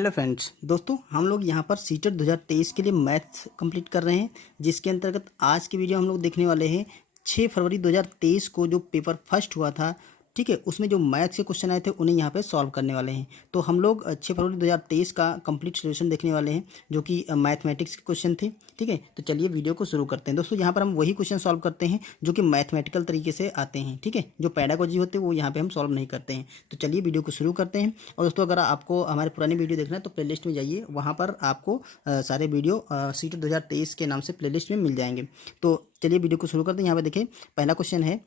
Hello friends, दोस्तों हम लोग यहाँ पर सीटेट 2023 के लिए मैथ्स कंप्लीट कर रहे हैं, जिसके अंतर्गत आज की वीडियो हम लोग देखने वाले हैं 6 फरवरी 2023 को जो पेपर फर्स्ट हुआ था। ठीक है, उसमें जो मैथ्स के क्वेश्चन आए थे उन्हें यहाँ पे सॉल्व करने वाले हैं। तो हम लोग 6 फरवरी 2023 का कंप्लीट सोल्यूशन देखने वाले हैं, जो कि मैथमेटिक्स के क्वेश्चन थे। ठीक है, तो चलिए वीडियो को शुरू करते हैं। दोस्तों यहाँ पर हम वही क्वेश्चन सॉल्व करते हैं जो कि मैथमेटिकल तरीके से आते हैं। ठीक है, जो पैडागोजी होते हैं वो यहाँ पे हम सॉल्व नहीं करते हैं। तो चलिए वीडियो को शुरू करते हैं। और दोस्तों अगर आपको हमारे पुरानी वीडियो देखना है तो प्लेलिस्ट में जाइए, वहाँ पर आपको सारे वीडियो सीटेट 2023 के नाम से प्लेलिस्ट में मिल जाएंगे। तो चलिए वीडियो को शुरू करते हैं। यहाँ पे देखिए पहला क्वेश्चन है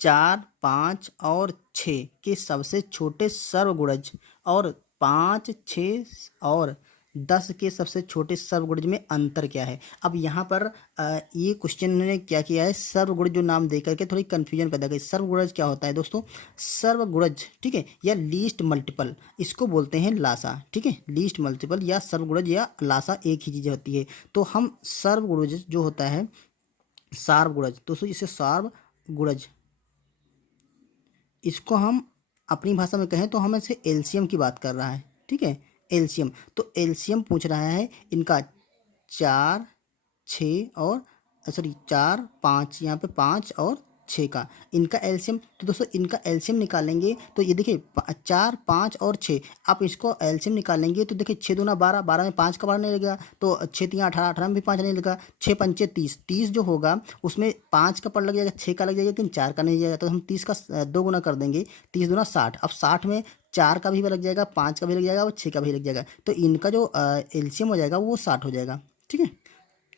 4, 5 और 6 के सबसे छोटे सर्वगुणज और 5, 6 और 10 के सबसे छोटे सर्वगुणज में अंतर क्या है। अब यहाँ पर ये क्वेश्चन ने क्या किया है, सर्वगुणज जो नाम दे करके थोड़ी कन्फ्यूजन पैदा की। सर्वगुणज क्या होता है दोस्तों? सर्वगुणज, ठीक है, या लीस्ट मल्टीपल, इसको बोलते हैं लासा। ठीक है, लीस्ट मल्टीपल या सर्वगुणज या लासा एक ही चीज़ होती है। तो हम सर्वगुणज जो होता है सार्वगुणज, दोस्तों इसे सार्वगुणज, इसको हम अपनी भाषा में कहें तो हम ऐसे एलसीएम की बात कर रहा है। ठीक है, एलसीएम, तो एलसीएम पूछ रहा है इनका 4, 6 और 4, 5, यहाँ पे 5 और 6 का इनका एलसीएम। तो दोस्तों इनका एलसीएम निकालेंगे तो ये देखिए 4, 5 और 6, आप इसको एलसीएम निकालेंगे तो देखिए 6 दूना 12, 12 में 5 का बार नहीं लगेगा, तो 6 3 18, 18 में भी 5 नहीं लगेगा, 6 पंचे 30, 30 जो होगा उसमें 5 का पड़ लग जाएगा, 6 का लग जाएगा, लेकिन 4 का नहीं जाएगा। तो हम 30 का 2 गुना कर देंगे, 30 दूना 60। अब 60 में 4 का भी लग जाएगा, 5 का भी लग जाएगा और 6 का भी लग जाएगा। तो इनका जो एलसीएम हो जाएगा वो 60 हो जाएगा। ठीक है,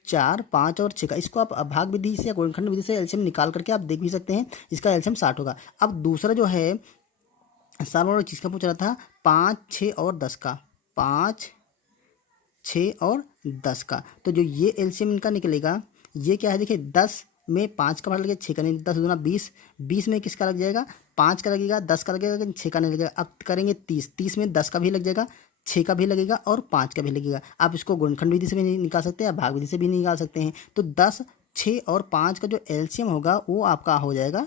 4, 5 और 6 का, इसको आप भाग विधि से या गुणनखंड विधि से एलसीएम निकाल करके आप देख भी सकते हैं, इसका एलसीएम 60 होगा। अब दूसरा जो है सार्वगुणज किसका पूछ रहा था, 5, 6 और 10 का, 5, 6 और 10 का। तो जो ये एलसीएम इनका निकलेगा ये क्या है, देखिए 10 में 5 का भाग लगेगा, 6 का नहीं, 10 दूना 20, 20 में किसका लग जाएगा, 5 का लगेगा, 10 का लगेगा, लेकिन 6 का नहीं लगेगा। अब करेंगे 30, 30 में 10 का भी लग जाएगा, 6 का भी लगेगा और 5 का भी लगेगा। आप इसको गुणनखंड विधि से भी निकाल सकते हैं या भाग विधि से भी निकाल सकते हैं। तो 10, 6 और 5 का जो एलसीएम होगा वो आपका हो जाएगा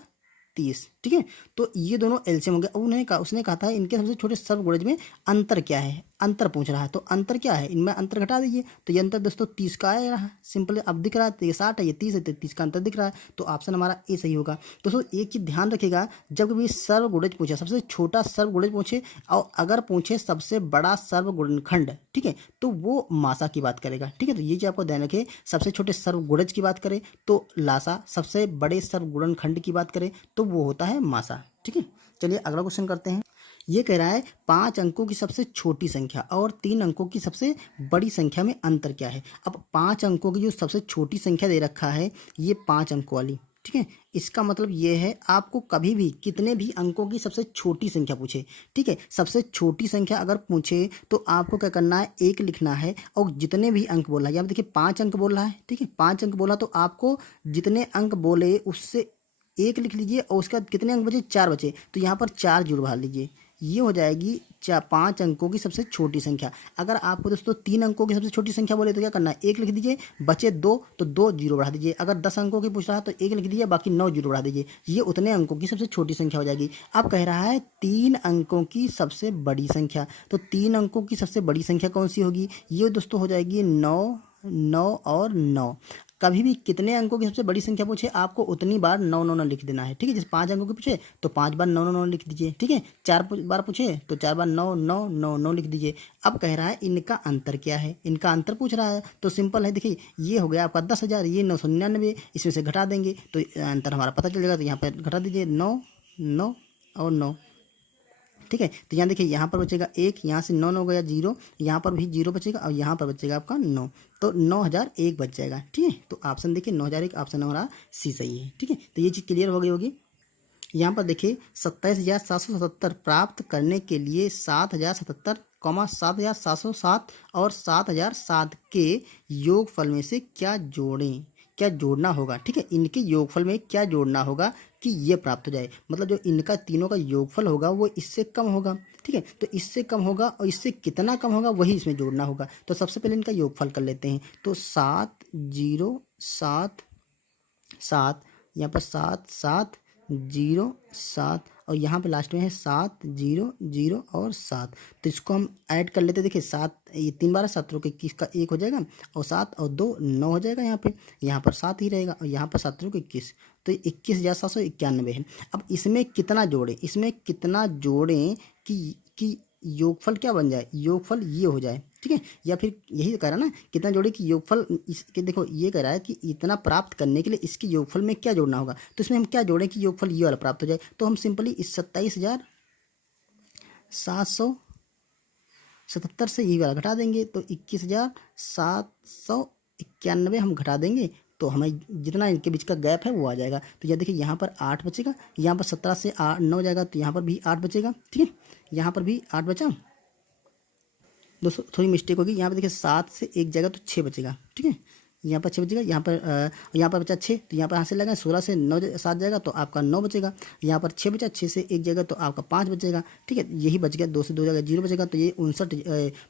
30। ठीक है, तो ये दोनों एलसीएम हो गया। उन्होंने कहा, उसने कहा था इनके सबसे छोटे सर्वगुणज में अंतर क्या है, अंतर पूछ रहा है। तो अंतर क्या है, इनमें अंतर घटा दीजिए। तो ये अंतर दोस्तों 30 का आ रहा है, सिंपल। अब दिख रहा है तो ये 60 है, ये 30 है, तो 30 का अंतर दिख रहा है। तो ऑप्शन हमारा ए सही होगा। दोस्तों एक चीज़ ध्यान रखिएगा, जब भी सर्वगुणज पूछे, सबसे छोटा सर्वगुणज पूछे और अगर पूछे सबसे बड़ा सर्वगुणनखंड, ठीक है, तो वो मासा की बात करेगा। ठीक है, तो ये चीज़ आपको ध्यान रखें, सबसे छोटे सर्वगुणज की बात करें तो लासा, सबसे बड़े सर्वगुणनखंड की बात करें तो वो होता है मासा। ठीक है, चलिए अगला क्वेश्चन करते हैं। ये कह रहा है 5 अंकों की सबसे छोटी संख्या और 3 अंकों की सबसे बड़ी संख्या में अंतर क्या है। अब 5 अंकों की जो सबसे छोटी संख्या दे रखा है ये 5 अंकों वाली, ठीक है, इसका मतलब ये है आपको कभी भी कितने भी अंकों की सबसे छोटी संख्या पूछे, ठीक है, सबसे छोटी संख्या अगर पूछे तो आपको क्या करना है, 1 लिखना है और जितने भी अंक बोला है, यहाँ देखिए 5 अंक बोल रहा है, ठीक है, 5 अंक बोला तो आपको जितने अंक बोले उससे 1 लिख लीजिए और उसके बाद कितने अंक बचे, 4 बचे, तो यहाँ पर 4 जीरो बढ़ा लीजिए, ये हो जाएगी 5 अंकों की सबसे छोटी संख्या। अगर आपको दोस्तों 3 अंकों की सबसे छोटी संख्या बोले तो क्या करना है, 1 लिख दीजिए, बचे 2 तो 2 जीरो बढ़ा दीजिए। अगर 10 अंकों की पूछ रहा है तो 1 लिख दीजिए, बाकी 9 जीरो बढ़ा दीजिए, ये उतने अंकों की सबसे छोटी संख्या हो जाएगी। अब कह रहा है 3 अंकों की सबसे बड़ी संख्या, तो 3 अंकों की सबसे बड़ी संख्या कौन सी होगी, ये दोस्तों हो जाएगी 9, 9 और 9। कभी भी कितने अंकों की सबसे बड़ी संख्या पूछे आपको उतनी बार 9 9 9 लिख देना है। ठीक है, जैसे 5 अंकों की पूछे तो 5 बार 9 9 9 लिख दीजिए। ठीक है, 4 बार पूछे तो 4 बार 9 9 9 9 लिख दीजिए। अब कह रहा है इनका अंतर क्या है, इनका अंतर पूछ रहा है तो सिंपल है, देखिए ये हो गया आपका 10,000, ये 999, इसमें से घटा देंगे तो अंतर हमारा पता चल जाएगा। तो यहाँ पर घटा दीजिए 9 9 और 9। ठीक है, तो यहाँ देखिए यहाँ पर बचेगा 1, यहाँ से 9 9 गया 0, यहाँ पर भी 0 बचेगा और यहाँ पर बचेगा आपका 9, तो 9001 बच जाएगा। ठीक है, तो ऑप्शन देखिए 9001 ऑप्शन हमारा सी सही है। ठीक है, तो ये चीज़ क्लियर हो गई होगी। यहाँ पर देखिए 27,777 प्राप्त करने के लिए 7,077, 7,707 और 7,007 के योगफल में से क्या जोड़ें, क्या जोड़ना होगा। ठीक है, इनके योगफल में क्या जोड़ना होगा कि ये प्राप्त हो जाए, मतलब जो इनका तीनों का योगफल होगा वो इससे कम होगा। ठीक है, तो इससे कम होगा और इससे कितना कम होगा वही इसमें जोड़ना होगा। तो सबसे पहले इनका योगफल कर लेते हैं। तो 7 0 7 7, यहाँ पर 7 7 0 7 और यहाँ पे लास्ट में है 7 0 0 और 7। तो इसको हम ऐड कर लेते हैं। देखिए 7, ये 3 12 7 रुके 21 का 1 हो जाएगा, और 7 और 2 9 हो जाएगा। यहाँ पर 7 ही रहेगा, और यहाँ पर 7 रुके 21, तो 21,791 है। अब इसमें कितना जोड़ें, कि योगफल क्या बन जाए, योगफल ये हो जाए, ठीक है। या फिर यही कह रहा है ना, कितना जोड़े कि योगफल इसके, देखो ये कह रहा है कि इतना प्राप्त करने के लिए इसके योगफल में क्या जोड़ना होगा। तो इसमें हम क्या जोड़ें कि योगफल ये वाला प्राप्त हो जाए। तो हम सिंपली इस 27,777 से ये वाला घटा देंगे, तो 21,791 हम घटा देंगे, तो हमें जितना इनके बीच का गैप है वो आ जाएगा। तो यह देखिए यहाँ पर 8 बचेगा, यहाँ पर 17 से 9 जाएगा, तो यहाँ पर भी 8 बचेगा, ठीक है। यहाँ पर भी 8 बचा। दोस्तों थोड़ी मिस्टेक होगी, यहाँ पर देखिए 7 से 1 जाएगा तो 6 बचेगा, ठीक है। यहाँ पर 6 बचेगा, यहाँ पर बचा 6, तो यहाँ पर हासिल लगाएं। 16 से 9 7 जाएगा तो आपका 9 बचेगा। यहाँ पर 6 बचा, 6 से 1 जाएगा तो आपका 5 बचेगा, ठीक है। यही बच गया, 2 से 2 जाएगा 0 बचेगा, तो ये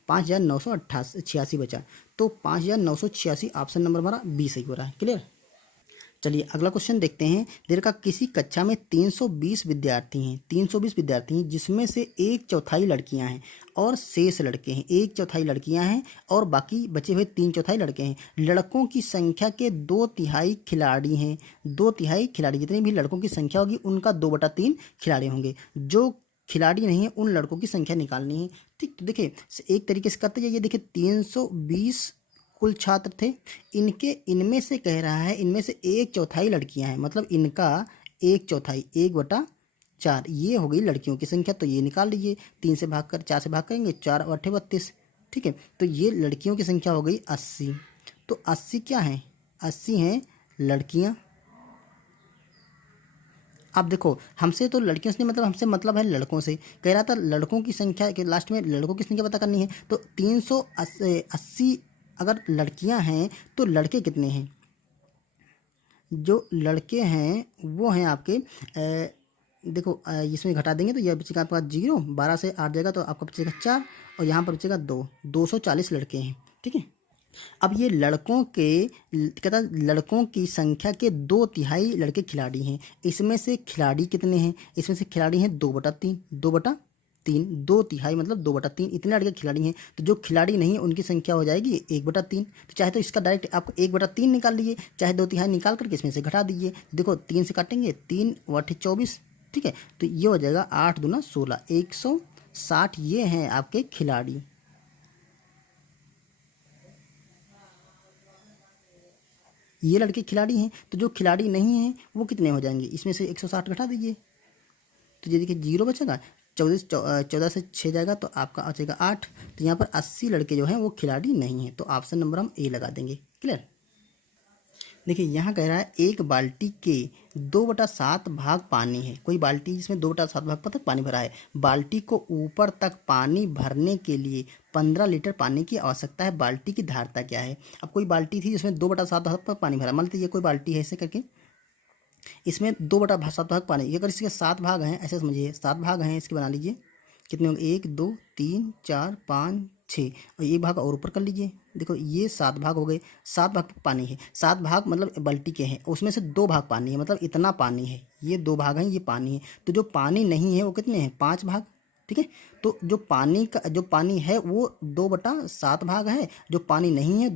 5,986 बचा। तो 5,986 ऑप्शन नंबर हमारा बी सही हो रहा है। क्लियर। चलिए अगला क्वेश्चन देखते हैं। देर का किसी कक्षा में 320 विद्यार्थी हैं, जिसमें से 1/4 लड़कियां हैं और शेष लड़के हैं। 1/4 लड़कियां हैं और बाकी बचे हुए 3/4 लड़के हैं। लड़कों की संख्या के 2/3 खिलाड़ी हैं। 2/3 खिलाड़ी, जितनी भी लड़कों की संख्या होगी उनका 2/3 खिलाड़ी होंगे। जो खिलाड़ी नहीं है उन लड़कों की संख्या निकालनी है, ठीक। तो देखिए एक तरीके से करते जाइए। देखिए 320 कुल छात्र थे, इनमें से कह रहा है, इनमें से 1/4 लड़कियां हैं, मतलब इनका 1/4 1/4 ये हो गई लड़कियों की संख्या। तो ये निकाल लीजिए, 3 से भाग कर 4 से भाग करेंगे, 4 और 8 32, ठीक है। तो ये लड़कियों की संख्या हो गई 80। तो 80 क्या है, 80 हैं लड़कियां। अब देखो हमसे तो लड़कियों से नहीं, मतलब हमसे मतलब है लड़कों से। कह रहा था लड़कों की संख्या के लास्ट में लड़कों की संख्या पता करनी है। तो 380 अगर लड़कियां हैं तो लड़के कितने हैं। जो लड़के हैं वो हैं आपके देखो इसमें घटा देंगे तो यह बचेगा आपका 0, 12 से 8 जाएगा तो आपका बचेगा 4, और यहाँ पर बचेगा 2, 240 लड़के हैं, ठीक है। अब ये लड़कों के कहता लड़कों की संख्या के 2/3 लड़के खिलाड़ी हैं। इसमें से खिलाड़ी कितने हैं, इसमें से खिलाड़ी हैं 2/3, 2/3, 2/3 मतलब 2/3 इतने लड़के खिलाड़ी हैं। तो जो खिलाड़ी नहीं है उनकी संख्या हो जाएगी 1/3। तो चाहे तो इसका डायरेक्ट आप 1/3 निकाल लीजिए, चाहे 2/3 निकाल करके इसमें से घटा दीजिए। देखो 3 से काटेंगे, 3 × 8 24, ठीक है। तो ये हो जाएगा 8 दूना 16, 160 ये हैं आपके खिलाड़ी। ये लड़के खिलाड़ी हैं। तो जो खिलाड़ी नहीं हैं वो कितने हो जाएंगे, इसमें से 160 घटा दीजिए, तो ये देखिए 0 बचेगा। 14 से 6 जाएगा तो आपका बचेगा 8। तो यहाँ पर 80 लड़के जो हैं वो खिलाड़ी नहीं हैं, तो ऑप्शन नंबर हम ए लगा देंगे। क्लियर। देखिए यहाँ कह रहा है एक बाल्टी के 2/7 भाग पानी है। कोई बाल्टी जिसमें 2/7 भाग तक पानी भरा है। बाल्टी को ऊपर तक पानी भरने के लिए 15 लीटर पानी की आवश्यकता है। बाल्टी की धारता क्या है। अब कोई बाल्टी थी जिसमें 2/7 भाग तक पानी भरा, मान लीजिए ये कोई बाल्टी है, ऐसे करके इसमें 2/7 भाग पानी, अगर इसके 7 भाग हैं, ऐसे समझिए 7 भाग हैं, इसके बना लीजिए कितने होंगे, 1 2 3 4 5 6, और एक भाग और ऊपर कर लीजिए। देखो ये 7 भाग हो गए, 7 भाग पानी है। 7 भाग मतलब बाल्टी के हैं, उसमें से 2 भाग पानी है, मतलब इतना पानी है, ये 2 भाग हैं, ये पानी है। तो जो पानी नहीं है वो कितने हैं, 5 भाग, ठीक है। तो जो पानी है वो 2/7 भाग है, जो पानी नहीं है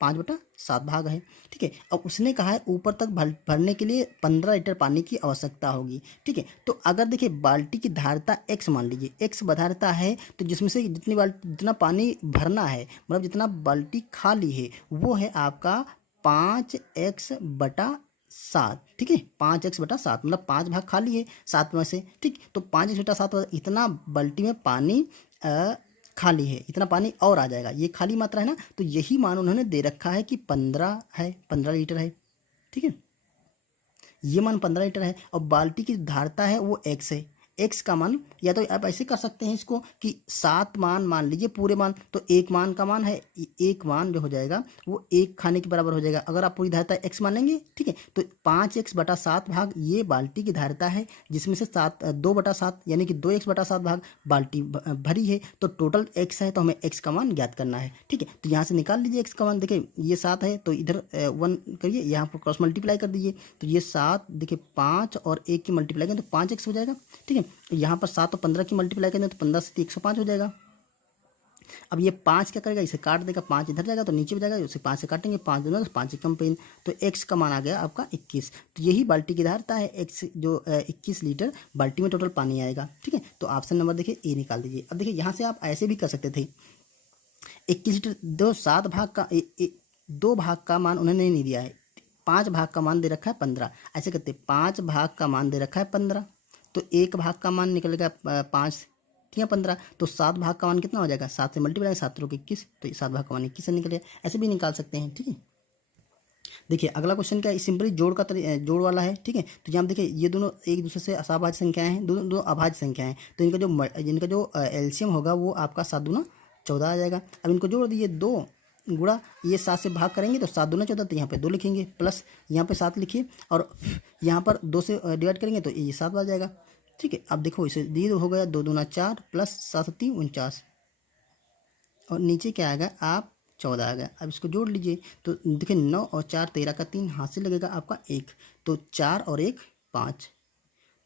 5/7 भाग है, ठीक है। अब उसने कहा है ऊपर तक भरने के लिए 15 लीटर पानी की आवश्यकता होगी, ठीक है। तो अगर देखिए बाल्टी की धारता x मान लीजिए, x धारता है, तो जिसमें से जितना पानी भरना है, मतलब जितना बाल्टी खाली है वो है आपका 5x/7, ठीक है। 5x/7 मतलब 5 भाग खाली है 7 में से, ठीक। तो 5x/7 इतना बाल्टी में पानी खाली है, इतना पानी और आ जाएगा, ये खाली मात्रा है ना। तो यही मान उन्होंने दे रखा है कि 15 है, 15 लीटर है, ठीक है। ये मान 15 लीटर है, और बाल्टी की धारता है वो x है। x का मान, या तो आप ऐसे कर सकते हैं इसको कि 7 मान मान लीजिए पूरे मान, तो एक मान का मान है, एक मान जो हो जाएगा वो एक खाने के बराबर हो जाएगा। अगर आप पूरी धारिता x मान लेंगे, ठीक है, तो 5x/7 भाग ये बाल्टी की धारिता है, जिसमें से 2/7 यानी कि 2x/7 भाग बाल्टी भरी है, तो टोटल x है, तो हमें x का मान ज्ञात करना है। ठीक है, तो यहाँ से निकाल लीजिए x का मान। देखिए ये 7 है तो इधर 1 करिए, यहाँ पर क्रॉस मल्टीप्लाई कर दीजिए, तो ये 7 देखिए 5 और 1 की मल्टीप्लाई करें तो 5x हो जाएगा। ठीक है, तो यहाँ पर 7 और 15 की मल्टीप्लाई करें तो 15 से 105 हो जाएगा। अब ये 5 क्या करेगा, इसे काट देगा, 5 इधर जाएगा तो नीचे भी जाएगा, उसे 5 से काटेंगे, 5 दूना 5 कम पेन, तो x का मान आ गया आपका 21। तो यही बाल्टी की धारिता है, x जो 21 लीटर बाल्टी में टोटल पानी आएगा। ठीक है, तो ऑप्शन नंबर देखिए ए निकाल दीजिए। अब देखिए यहाँ से आप ऐसे भी कर सकते थे, 21 लीटर 7 भाग का 2 भाग का मान उन्होंने नहीं दिया है, 5 भाग का मान दे रखा है 15। ऐसे करते 5 भाग का मान दे रखा है 15, तो 1 भाग का मान निकलेगा 5 या 15, तो 7 भाग का मान कितना हो जाएगा, 7 से मल्टीप्लाई 7 त्रिक 21, तो 7 भाग का मान 21 से निकलेगा। ऐसे भी निकाल सकते हैं। ठीक है, देखिए अगला क्वेश्चन क्या है, सिंपली जोड़ का जोड़ वाला है। ठीक है, तो यहाँ देखिए ये दोनों एक दूसरे से असाभाज्य संख्याएं हैं, दोनों अभाज्य संख्याएं हैं, तो इनका जो एलसीएम होगा वो आपका 7 दूना 14 आ जाएगा। अब इनको जोड़ दिए, 2 गुणा ये 7 से भाग करेंगे तो 7 दूना 14, तो यहाँ पे 2 लिखेंगे, प्लस यहाँ पे 7 लिखिए, और यहाँ पर 2 से डिवाइड करेंगे तो ये 7 आ जाएगा। ठीक है, अब देखो इसे दिए हो गया 2 दूना 4 प्लस 7 3 49, और नीचे क्या आएगा आप 14 आ गया। अब इसको जोड़ लीजिए, तो देखिए 9 और 4 13 का 3 हाथ से लगेगा आपका 1, तो 4 और 1 5,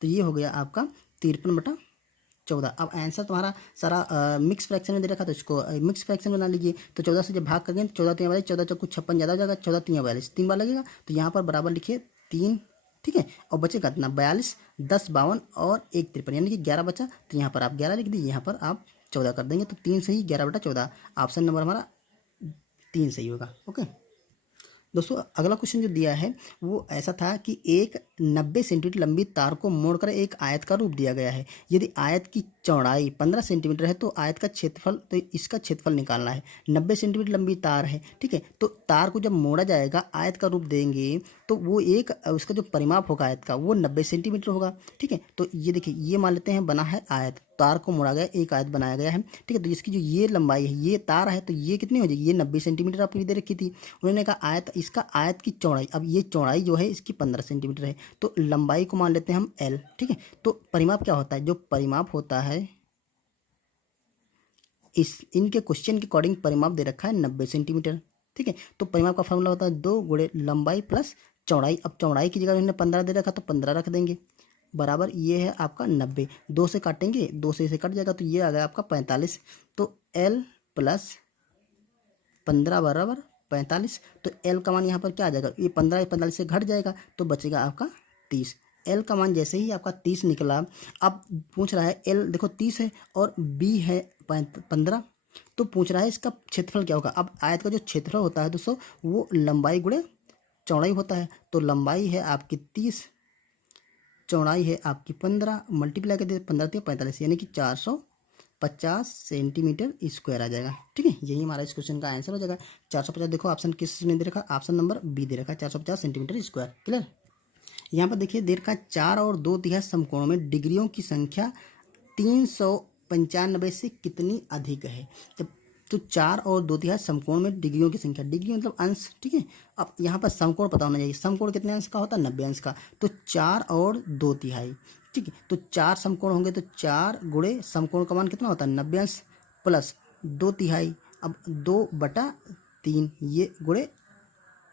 तो ये हो गया आपका 53/14। अब आंसर तुम्हारा सारा मिक्स फ्रैक्शन में दे रखा, तो इसको मिक्स फ्रैक्शन बना लीजिए। तो 14 से जब भाग करेंगे तो 14 3 42, 14 चौको 56 ज़्यादा हो जाएगा, 14 3 42, 3 बार लगेगा, तो यहाँ पर बराबर लिखिए 3। ठीक है, और बचेगा कितना, 42, 10 52 और 1 53, यानी कि 11 बचा, तो यहाँ पर आप 11 लिख दीजिए, यहाँ पर आप 14 कर देंगे, तो 3 से ही 11/14, ऑप्शन नंबर हमारा 3 सही होगा। ओके दोस्तों, अगला क्वेश्चन जो दिया है वो ऐसा था कि एक 90 सेंटीमीटर लंबी तार को मोड़कर एक आयत का रूप दिया गया है। यदि आयत की चौड़ाई 15 सेंटीमीटर है तो आयत का क्षेत्रफल, तो इसका क्षेत्रफल निकालना है। 90 सेंटीमीटर लंबी तार है, ठीक है, तो तार को जब मोड़ा जाएगा, आयत का रूप देंगे, तो वो एक उसका जो परिमाप होगा आयत का वो 90 सेंटीमीटर होगा। ठीक है, तो ये देखिए ये मान लेते हैं बना है आयत, तार को मोड़ा गया, एक आयत बनाया गया है। ठीक है, तो इसकी जो ये लंबाई है, ये तार है, तो ये कितनी हो जाएगी, ये 90 सेंटीमीटर आपकी दे रखी थी। उन्होंने कहा आयत, इसका आयत की चौड़ाई, अब ये चौड़ाई जो है इसकी 15 सेंटीमीटर है, तो लंबाई को मान लेते हैं हम L। ठीक है, तो परिमाप क्या होता है, जो परिमाप होता है इस इनके क्वेश्चन के अकॉर्डिंग परिमाप दे रखा है 90 सेंटीमीटर। ठीक है, तो परिमाप का फॉर्मूला होता है 2 गुणे लंबाई प्लस चौड़ाई। अब चौड़ाई की जगह उन्होंने 15 दे रखा, तो 15 रख देंगे, बराबर ये है आपका 90, 2 से काटेंगे, 2 से इसे कट जाएगा, तो ये आ गया आपका 45, तो L प्लस 15 बराबर 45, तो L का मान यहाँ पर क्या आ जाएगा, ये 15 45 से घट जाएगा, तो बचेगा आपका 30। L का मान जैसे ही आपका 30 निकला, अब पूछ रहा है L देखो 30 है और B है 15, तो पूछ रहा है इसका क्षेत्रफल क्या होगा। अब आयत का जो क्षेत्रफल होता है दोस्तों वो लंबाई गुणे चौड़ाई होता है, तो लंबाई है आपकी 30, चौड़ाई है आपकी 15, मल्टीप्लाई कर दे 15 से 45, यानी कि 450 सेंटीमीटर स्क्वायर आ जाएगा। ठीक है, यही हमारा इस क्वेश्चन का आंसर हो जाएगा। 450 देखो ऑप्शन किस में दे रखा, ऑप्शन नंबर बी दे रखा है, 450 सेंटीमीटर स्क्वायर। क्लियर, यहाँ पर देखिए दे रखा है 4 और 2/3 समकोणों में डिग्रियों की संख्या 395 से कितनी अधिक है। जब तो 4 और 2/3 समकोण में डिग्रियों की संख्या, डिग्री मतलब अंश। ठीक है, अब यहाँ पर समकोण पता होना चाहिए, समकोण कितने अंश का होता है, 90 अंश का, तो 4 और 2/3। ठीक है, तो 4 समकोण होंगे, तो 4 गुणे समकोण का मान कितना होता है 90 अंश प्लस 2/3, अब 2/3 ये गुणे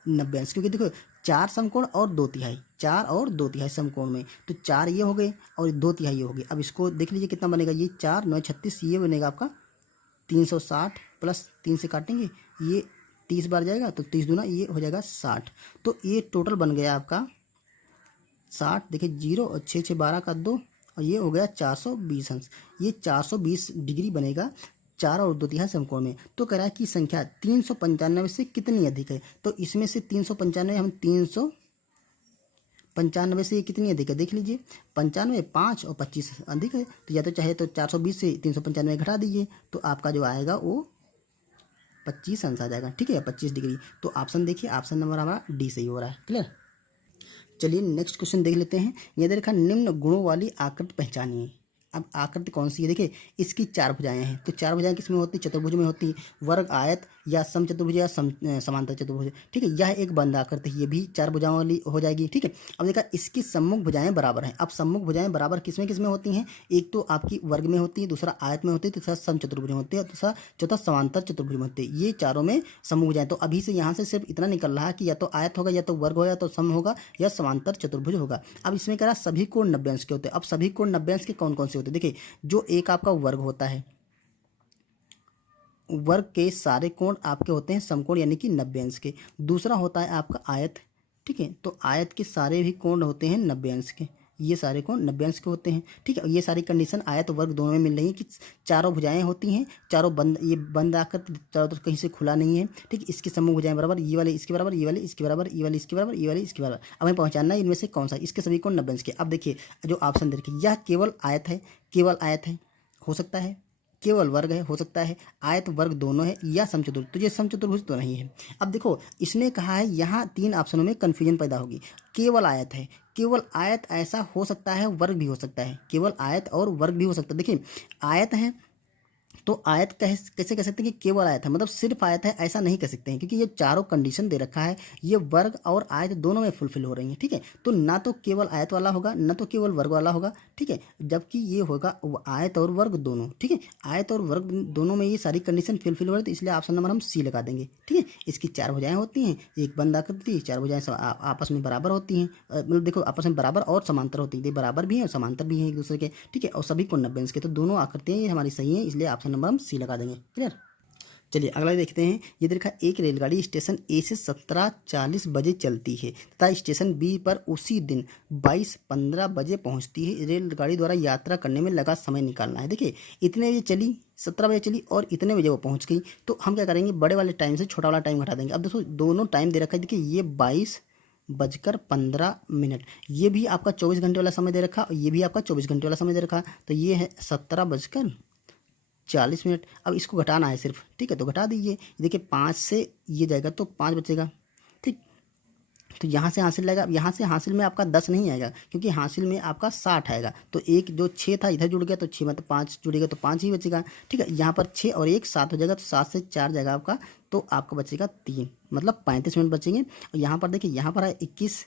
90 अंश, क्योंकि देखो 4 समकोण और 2/3, 4 और 2/3 समकोण में, तो 4 ये हो गए और 2/3 ये हो गए। अब इसको देख लीजिए कितना बनेगा, ये 4 9 36, ये बनेगा आपका 360 प्लस 3 से काटेंगे, ये 30 बार जाएगा, तो 30 दूना ये हो जाएगा 60, तो ये टोटल बन गया आपका 60। देखिए 0 और 6 6 12 का 2, और ये हो गया 420 अंश, ये 420 डिग्री बनेगा 4 और 2/3 समकोण में। तो कह रहा है कि संख्या 395 से कितनी अधिक है, तो इसमें से 395 हम 395 से ये कितनी अधिक है, देख लीजिए 95 5 और 25 अधिक है, तो या तो चाहे तो 420 से 395 घटा दीजिए, तो आपका जो आएगा वो 25 अंश आ जाएगा। ठीक है, 25 डिग्री, तो ऑप्शन देखिए, ऑप्शन नंबर हमारा डी सही हो रहा है। क्लियर, चलिए नेक्स्ट क्वेश्चन देख लेते हैं। यह देखा निम्न गुणों वाली आकृति पहचानिए। अब आकृति कौन सी है, देखिए इसकी चार भुजाएं हैं, तो चार भुजाएं किस में होती है, चतुर्भुज में होती है, वर्ग, आयत या समचतुर्भुज या समांतर चतुर्भुज, ठीक है। यह एक बंद आकृति, ये भी चार भुजाओं वाली हो जाएगी, ठीक है। अब देखा इसकी सम्मुख भुजाएं बराबर हैं। अब सम्मुख भुजाएं बराबर किसमें होती हैं, एक तो आपकी वर्ग में होती है, दूसरा आयत में होती है, तीसरा समचतुर्भुज में होती है, दूसरा चौथा समांतर चतुर्भुज में होती है। ये चारों में सम्मुख भुजाएं। तो अभी से यहाँ से सिर्फ इतना निकल रहा है कि या तो आयत होगा, या तो वर्ग होगा, या तो सम होगा, या समांतर चतुर्भुज होगा। अब इसमें कह रहा सभी कोण 90 अंश के होते हैं। अब सभी कोण 90 अंश के कौन कौन से होते हैं, देखिए जो एक आपका वर्ग होता है, वर्ग के सारे कोण आपके होते हैं समकोण यानी कि 90 अंश के। दूसरा होता है आपका आयत, ठीक है, तो आयत के सारे भी कोण होते हैं 90 अंश के, ये सारे कोण 90 अंश के होते हैं, ठीक है। ये सारी कंडीशन आयत वर्ग दोनों में मिल रही है कि चारों भुजाएं होती हैं, चारों बंद, ये बंद आकर चारों तरफ कहीं से खुला नहीं है, ठीक है। इसकी समूह भुजाएं बराबर, ये वाले इसके बराबर, ये वाले इसके बराबर, ये वाले इसके बराबर, ये वाले इसके बराबर। अब हमें पहुंचाना है इनमें से कौन सा, इसके सभी कोण 90 अंश के। अब देखिए जो ऑप्शन दे रखिए, यह केवल आयत है, केवल आयत है, हो सकता है, केवल वर्ग है, हो सकता है आयत वर्ग दोनों है, या समचतुर्भुज, तो ये समचतुर्भुज तो नहीं है। अब देखो इसने कहा है यहाँ 3 ऑप्शनों में कन्फ्यूजन पैदा होगी। केवल आयत है, केवल आयत ऐसा हो सकता है, वर्ग भी हो सकता है, केवल आयत और वर्ग भी हो सकता है। देखिए आयत है तो आयत कैसे कह सकते हैं कि केवल आयत है, मतलब सिर्फ आयत है, ऐसा नहीं कह सकते हैं, क्योंकि ये चारों कंडीशन दे रखा है, ये वर्ग और आयत दोनों में फुलफिल हो रही है, ठीक है। तो ना तो केवल आयत वाला होगा, ना तो केवल वर्ग वाला होगा, ठीक है, जबकि ये होगा आयत और वर्ग दोनों, ठीक है। आयत और वर्ग दोनों में ये सारी कंडीशन फुलफिल हो रही है, तो इसलिए ऑप्शन नंबर हम सी लगा देंगे, ठीक है। इसकी चार भुजाएं होती हैं, एक बंद आकृति, चार भुजाएं आपस में बराबर होती हैं, मतलब देखो आपस में बराबर और समांतर होती है, बराबर भी है और समांतर भी है एक दूसरे के, ठीक है, और सभी को 90 अंश के, तो दोनों आकृतियाँ ये हमारी सही है, इसलिए ऑप्शन नंबर हम सी लगा देंगे। क्लियर। चलिए अगला देखते हैं। ये देखा एक रेलगाड़ी स्टेशन ए से 17:40 बजे चलती है तथा स्टेशन बी पर उसी दिन 22:15 बजे पहुंचती है। रेलगाड़ी द्वारा यात्रा करने में लगा समय निकालना है। देखिए इतने बजे चली, 17 बजे चली और इतने बजे वो पहुंच गई, तो हम क्या करेंगे, बड़े वाले टाइम से छोटा वाला टाइम घटा देंगे। अब दोस्तों दोनों टाइम दे रखा है, देखिए ये 22:15, ये भी आपका 24 घंटे वाला समय दे रखा और ये भी आपका 24 घंटे वाला समय दे रखा, तो ये है 17:40। अब इसको घटाना है सिर्फ, ठीक है, तो घटा दीजिए। देखिए 5 से ये जाएगा तो 5 बचेगा, ठीक, तो यहाँ से हासिल आएगा। अब यहाँ से हासिल में आपका 10 नहीं आएगा, क्योंकि हासिल में आपका 60 आएगा, तो एक जो 6 था इधर जुड़ गया, तो 6 में तो 5 जुड़ेगा तो 5 ही बचेगा, ठीक है। यहाँ पर 6 और 1 7 हो जाएगा, तो 7 से 4 जाएगा आपका, तो आपका बचेगा 3, मतलब 35 मिनट बचेंगे। और यहाँ पर देखिए, यहाँ पर है 21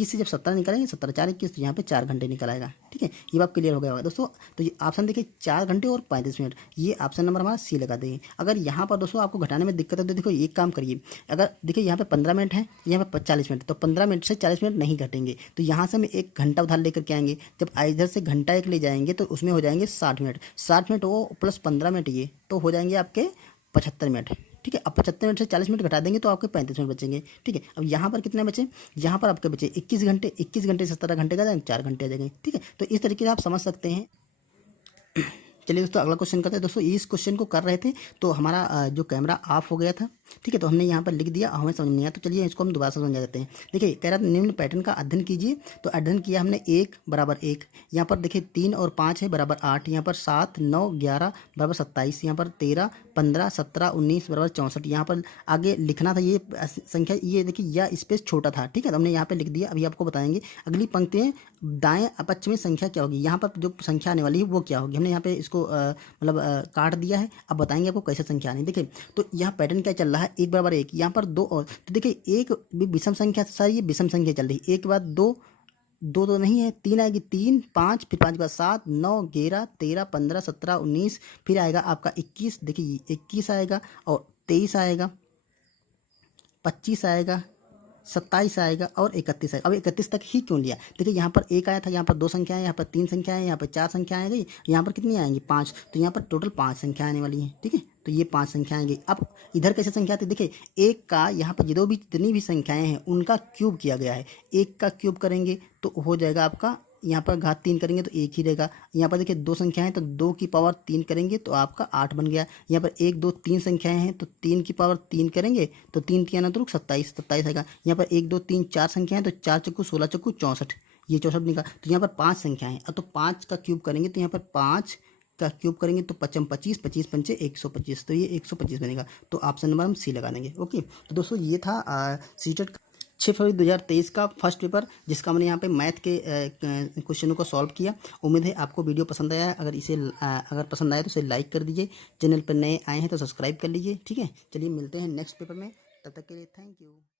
से जब 17 निकलेंगे, 17 4 21, तो यहाँ पे 4 घंटे निकल आएगा, ठीक है। ये बात क्लियर हो गया होगा दोस्तों। तो ये ऑप्शन देखिए 4 घंटे और 35 मिनट, ये ऑप्शन नंबर हमारा सी लगा देंगे। अगर यहाँ पर दोस्तों आपको घटाने में दिक्कत है तो देखो एक काम करिए, अगर देखिए यहाँ पे 15 मिनट है, यहाँ पे 40 मिनट, तो 15 मिनट से 40 मिनट नहीं घटेंगे, तो यहाँ से हम 1 घंटा उधार लेकर के आएंगे। जब इधर से घंटा 1 ले जाएंगे तो उसमें हो जाएंगे 60 मिनट, 60 मिनट वो प्लस 15 मिनट ये, तो हो जाएंगे आपके 75 मिनट, ठीक है। अब 75 मिनट से 40 मिनट घटा देंगे तो आपके 35 मिनट बचेंगे, ठीक है। अब यहाँ पर कितने बचे, यहाँ पर आपके बचे 21 घंटे, 21 घंटे से 17 घंटे का जाएंगे, 4 घंटे आ जाएंगे, ठीक है। तो इस तरीके से आप समझ सकते हैं। चलिए दोस्तों अगला क्वेश्चन करते हैं। दोस्तों इस क्वेश्चन को कर रहे थे तो हमारा जो कैमरा ऑफ हो गया था, ठीक है, तो हमने यहाँ पर लिख दिया, हमें समझ नहीं आया, तो चलिए इसको हम दोबारा से समझा देते हैं। देखिए कह रहा था निम्न पैटर्न का अध्ययन कीजिए, तो अध्ययन किया हमने 1 बराबर 1, यहाँ पर देखिए 3 और 5 है बराबर 8, यहाँ पर 7 9 11 बराबर 27, यहाँ पर 13 15 17 19 बराबर 64, यहाँ पर आगे लिखना था ये संख्या, ये देखिए यह स्पेस छोटा था, ठीक है, तो हमने यहाँ पे लिख दिया। अभी आपको बताएंगे अगली पंक्ति में दाएं पक्ष में संख्या क्या होगी, यहाँ पर जो संख्या आने वाली है वो क्या होगी, हमने यहाँ पे इसको मतलब काट दिया है। अब बताएंगे आपको कैसे संख्या आनी। देखिए तो यहाँ पैटर्न क्या चल रहा है, 1 बराबर 1, यहाँ पर 2 और, तो देखिए एक भी विषम संख्या, सर ये विषम संख्या चल रही है, 1 के बाद 2 2 तो नहीं है, 3 आएगी, 3 5, फिर 5 के बाद 7 9 11 13 15 17 19, फिर आएगा आपका 21, देखिए 21 आएगा और 23 आएगा, 25 आएगा, 27 आएगा और 31 आएगा। अब 31 तक ही क्यों लिया, देखिए यहाँ पर 1 आया था, यहाँ पर 2 संख्याएं, यहाँ पर 3 संख्याएं, यहाँ पर 4 संख्याएं आ गई, यहाँ पर कितनी आएंगी 5, तो यहाँ पर टोटल 5 संख्या आने वाली हैं, ठीक है, तो ये 5 संख्या आएंगी। अब इधर कैसे संख्या आती है, देखिए 1 का यहाँ पर जो भी जितनी भी संख्याएं हैं उनका क्यूब किया गया है, 1 का क्यूब करेंगे तो हो जाएगा आपका, यहाँ पर घात 3 करेंगे तो 1 ही रहेगा। यहाँ पर देखिए 2 संख्याएं तो 2 की पावर 3 करेंगे तो आपका 8 बन गया। यहाँ पर 1 2 3 संख्याएं हैं तो 3 की पावर 3 करेंगे तो 3 3 आना तो 27 आएगा। यहाँ पर 1 2 3 4 संख्याएं तो 4 चक्कू 16 चक्कू 64, ये 64 निकला। तो यहाँ पर 5 संख्याएं हैं, अब तो 5 का क्यूब करेंगे तो यहाँ पर 5 का क्यूब करेंगे तो 5 25 25 पंचे 125, तो ये 125 बनेगा। तो ऑप्शन नंबर हम सी लगा देंगे। ओके, तो दोस्तों ये था सीटेट 6 फरवरी 2023 का फर्स्ट पेपर, जिसका मैंने यहाँ पे मैथ के क्वेश्चनों को सॉल्व किया। उम्मीद है आपको वीडियो पसंद आया है। अगर पसंद आया तो इसे लाइक कर दीजिए। चैनल पर नए आए हैं तो सब्सक्राइब कर लीजिए। ठीक है, चलिए मिलते हैं नेक्स्ट पेपर में। तब तक के लिए थैंक यू।